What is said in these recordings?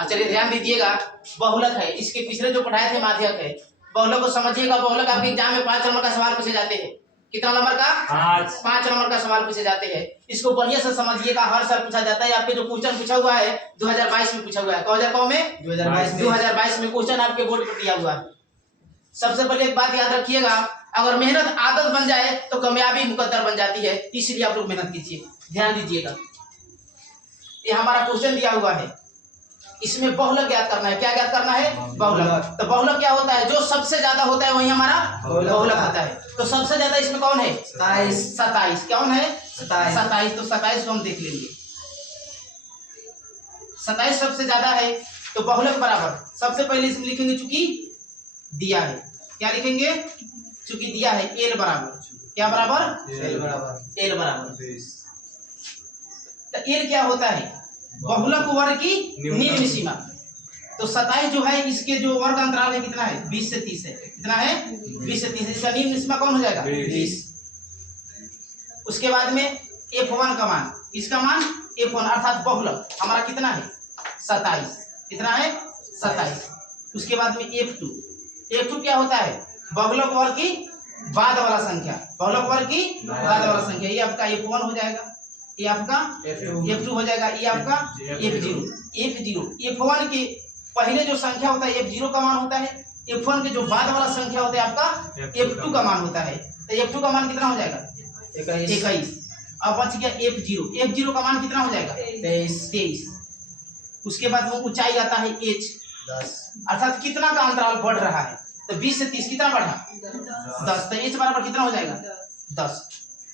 चलिए ध्यान दीजिएगा, बहुलक है, इसके पिछले जो पढ़ाए थे माध्यक है। बहुलक को समझिएगा। बहुलक आपके एग्जाम में 5 नंबर का सवाल पूछे जाते हैं। कितना नंबर का? 5 नंबर का सवाल पूछे जाते हैं। इसको बढ़िया से समझिएगा, हर साल पूछा जाता है। आपके जो क्वेश्चन पूछा हुआ है 2022 में पूछा हुआ है। 2000 में 2022 में क्वेश्चन आपके बोर्ड पर दिया हुआ है। सबसे पहले एक बात याद रखिएगा, अगर मेहनत आदत बन जाए तो कामयाबी मुकद्दर बन जाती है। इसलिए आप लोग मेहनत कीजिए। ध्यान दीजिएगा, ये हमारा क्वेश्चन दिया हुआ है, इसमें बहुलक ज्ञात करना है। क्या ज्ञात करना है? बहुलक। तो बहुलक क्या होता है? जो सबसे ज्यादा होता है वही हमारा बहुलक होता है। तो सबसे ज्यादा इसमें कौन है? 27। कौन है? 27। तो 27 को हम देख लेंगे। 27 सबसे ज्यादा है। तो बहुलक बराबर सबसे पहले इसमें लिखेंगे चूंकि दिया है। क्या लिखेंगे? चूंकि दिया है एल बराबर, क्या बराबर? एल बराबर। तो एल क्या होता है? बहुलक वर्ग की निम्न सीमा। तो 27 जो है, इसके जो वर्ग अंतराल है कितना है? 20 से 30 है। कितना है? 20 से 30। इसका निम्न सीमा कौन हो जाएगा? 20। उसके बाद में F1 का मान, इसका मान F1 अर्थात बहुलक हमारा कितना है? 27। कितना है? 27। उसके बाद में F2। F2 क्या होता है? बहुलक वर्ग की बाद वाला संख्या। बहुलक वर्ग की बाद वाला संख्या। ये आपका F1 हो जाएगा, ये आपका F2 हो जाएगा, ये आपका F0। F1 के पहले जो संख्या होता है F0 का मान होता है। F1 के जो बाद वाला संख्या होता है आपका F2 का मान होता है। तो F2 का मान कितना हो जाएगा? 21। अब बच गया F0 का मान कितना हो जाएगा? 23। उसके बाद वो ऊंचाई आता है H 10, अर्थात कितना का अंतराल बढ़ रहा है। तो 20 से 30 कितना बढ़ा? 10। तो H बराबर कितना हो जाएगा? 10।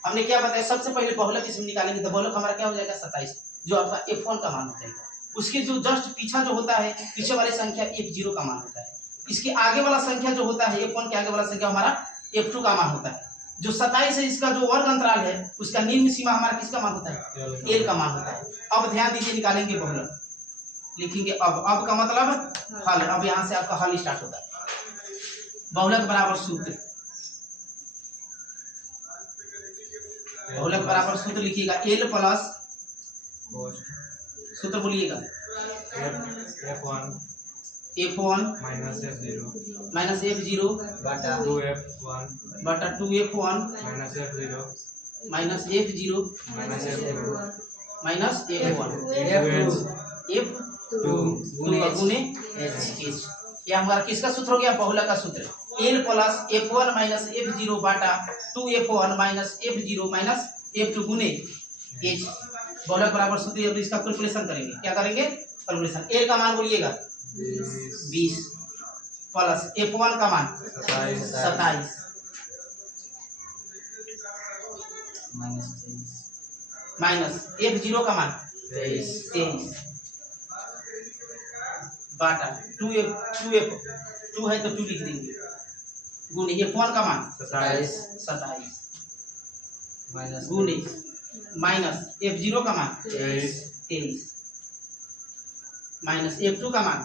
हमने क्या बताया? सबसे पहले बहुलक इसमें निकालेंगे तो बहुलक हमारा क्या हो जाएगा? 27, जो आपका F1 का मान हो जाएगा। उसके जो जस्ट पीछा जो होता है, पीछे वाली संख्या F0 का मान होता है। इसके आगे वाला संख्या जो होता है F1 के आगे वाला संख्या हमारा F2 का मान होता है। जो 27 है, इसका जो वर्ग अंतराल है उसका निम्न सीमा हमारा किसका मान होता है? एल का मान होता है। अब ध्यान दीजिए, निकालेंगे बहुलक, लिखेंगे अब का मतलब हल। अब यहाँ से आपका हल स्टार्ट होता है। बहुलक बराबर सूत्र, बहुलक बराबर सूत्र लिखिएगा एल प्लस, सूत्र बोलिएगा, F1 माइनस F0 बटा 2F1 minus F0 minus F2 गुणे H। ये हमारा किसका सूत्र हो गया? बहुलक का सूत्र। L plus F1 minus F0 बटा 2F1 minus F0 minus F2 गुणे H। बहुलक बराबर सूत्र। अब इसका कैलकुलेशन करेंगे। क्या करेंगे? कैलकुलेशन। एल का मान बोलिएगा 20 प्लस F1 का मान 27 माइनस F0 का मान 23 बाटा 2 है तो 2 लिख देंगे गुणे F1 का मान 27 गुणे माइनस F0 का मान 23 माइनस F2 का मान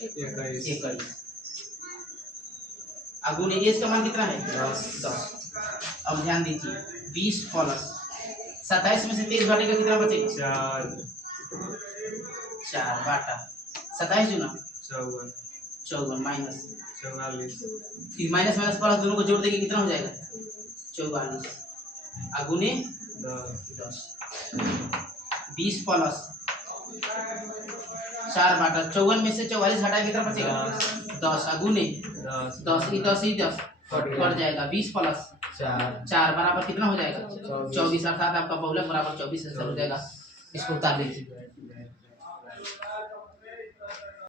21 गुणे H का मान कितना है? 10। अब ध्यान दीजिए, 20 प्लस 27 में से 23 घटेगा कितना बचेगा? 4 बाटा 27 जो ना 54 माइनस 44, माइनस माइनस प्लस दोनों को जोड़ देंगे कितना हो जाएगा? 44 गुणे 10। 20 प्लस 4 बाटा 54 में से 44 हटाए कितना बचेगा? 10 गुणे 10 कट जाएगा। 20 प्लस 4 बराबर कितना हो जाएगा? 24। अर्थात आपका बहुलक बराबर 24 हो जाएगा। इसको उतार दीजिए।